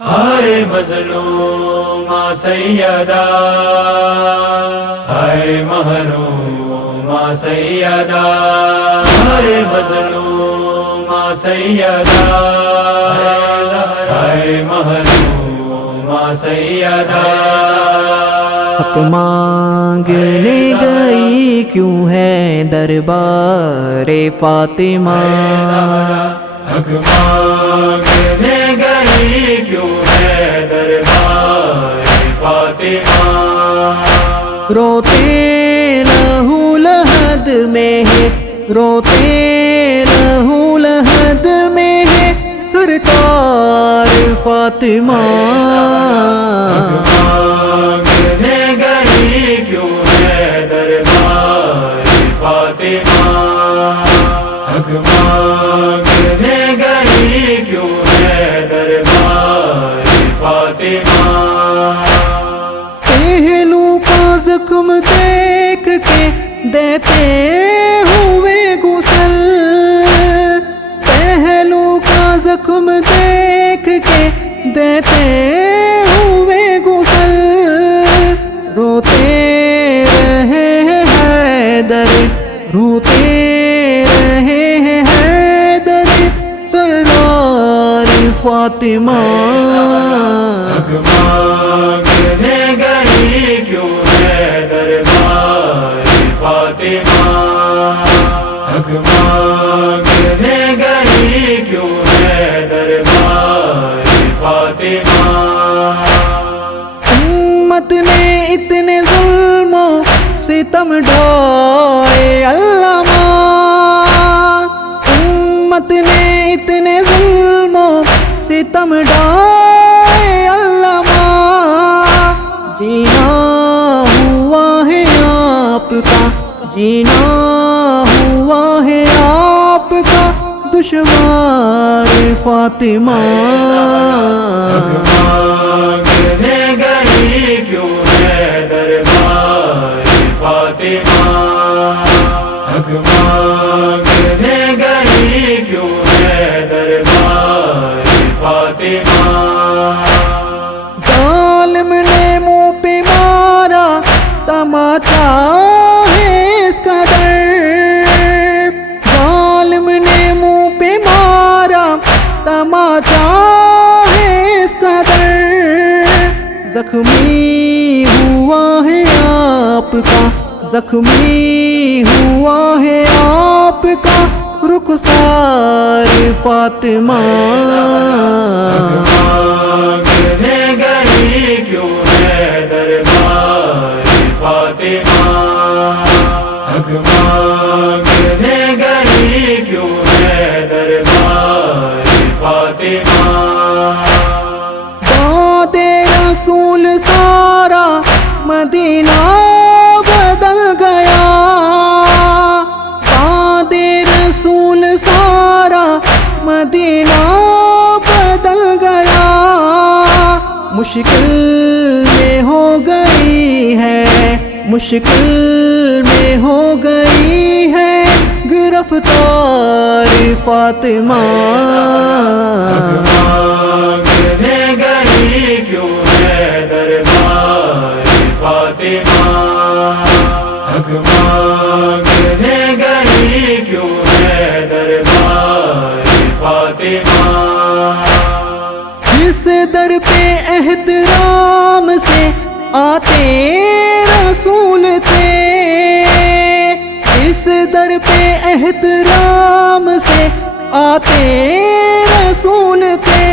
ہائے مظلومہ سیدہ، ہائے محرومہ سیدہ، ہائے مظلومہ سیدہ، ہائے محرومہ سیدہ۔ حق مانگنے گئی کیوں ہے دربار فاطمہ، حق مانگنے گئی کیوں ہے دربار فاطمہ، روتے لہو لہد میں ہے، روتے لہو لہد میں ہے سرکار فاطمہ، حق مانگنے گئی کیوں ہے دربار فاطمہ، حق مانگنے گئی کیوں ہے دربار فاطمہ۔ پہلو کا زخم دیکھ کے دیتے ہوئے غسل، پہلو کا زخم دیکھ کے دیتے ہوئے غسل، روتے رہے ہیں حیدر، روتے رہے ہیں حیدر برار فاطمہ، حق مانگنے گئی کیوں ہے دربار فاطمہ، حق مانگنے گئی کیوں ہے دربار فاطمہ۔ امت نے اتنے ظلم و ستم ڈھائے علامہ، امت نے اتنے ظلم و ستم ڈھائے علامہ، جینا ہوا ہے آپ کا، جینا ہوا ہے آپ کا دشوار فاطمہ، حق مانگنے گئی کیوں ہے دربار فاطمہ، حق مانگنے گئی کیوں ہے دربار فاطمہ۔ ظالم نے منہ پہ مارا تماچا ہے اس کا در، ظالم نے منہ پہ مارا تماچا ہے اس کا در، زخمی ہوا ہے آپ کا، زخمی ہوا ہے آپ کا رخسار فاطمہ، حق مانگنے گئی کیوں ہے دربار فاطمہ، حق مانگنے گئی کیوں ہے دربار فاطمہ۔ باد رسول سارا مدینہ بدل گیا، باد رسول سارا مدینہ بدل گیا، مشکل میں ہو گئی ہے، مشکل میں ہو گئی ہے گرفتار فاطمہ، حق مانگنے گئی کیوں ہے دربار فاطمہ، حق مانگنے گئی کیوں ہے دربار فاطمہ۔ جس در پہ احترام سے آتے رسول تھے، جس در پہ احترام سے آتے رسول تھے،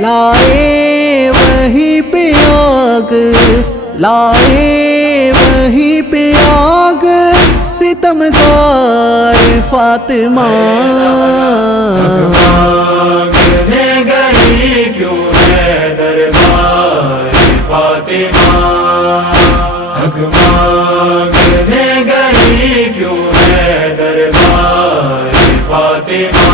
لائے وہیں پہ آگ، لائے وہیں پہ آگ ستمگار فاطمہ، حق مانگنے گئی کیوں ہے دربار فاطمہ، حق مانگنے گئی کیوں ہے دربار فاطمہ۔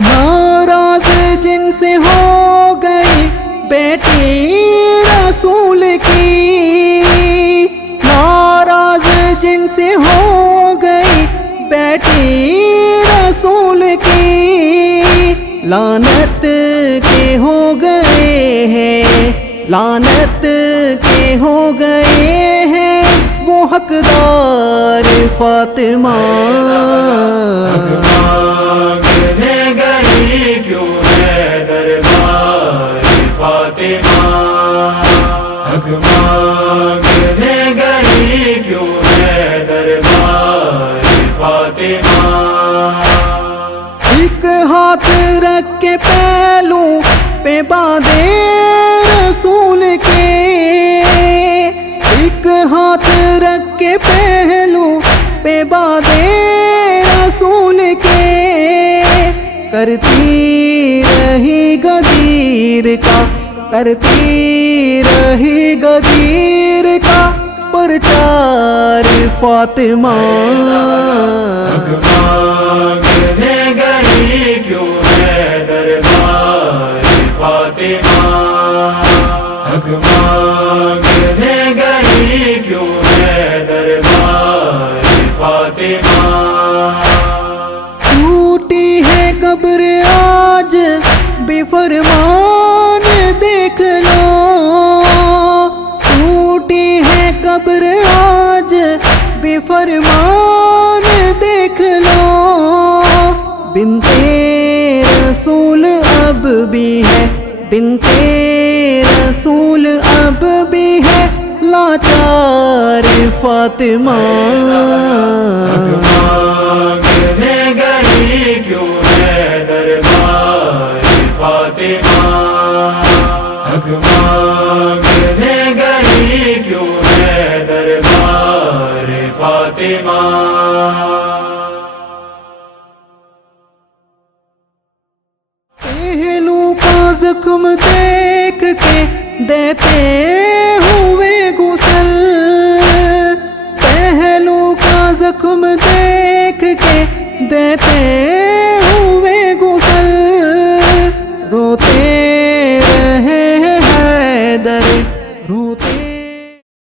ناراض جن سے ہو گئی بیٹی رسول کی، ناراض جن سے ہو گئی بیٹی رسول کی، لعنت کے ہو گئے ہیں، لعنت کے ہو گئے ہیں وہ حقدار فاطمہ۔ حق مانگنے گئی کیوں ہے دربار فاطمہ، حق مانگنے گئی کیوں ہے دربار فاطمہ۔ ایک ہاتھ رکھ کے پہلو پہ باندھے رسول کے، ایک ہاتھ رکھ کے پہلو پہ باندھے رسول کے، کرتی رہی غدیر کا، کرتی رہی غدیر کا پرچار فاطمہ۔ حق مانگنے گئی کیوں ہے دربار فاطمہ، حق مانگنے گئی کیوں ہے دربار فاطمہ۔ ٹوٹی ہے قبر آج بے فرمان دیکھ لو، ٹوٹی ہے قبر آج بے فرمان دیکھ لو، بنت رسول اب بھی ہے، بنت رسول اب بھی ہے لاچار فاطمہ۔ حق مانگنے گئی کیوں ہے دربار فاطمہ، حق مانگنے گئی کیوں ہے دربار فاطمہ۔ پہلو کا زخم دیکھ کے دیتے ہوئے غسل، پہلو کا زخم دیکھ کے دیتے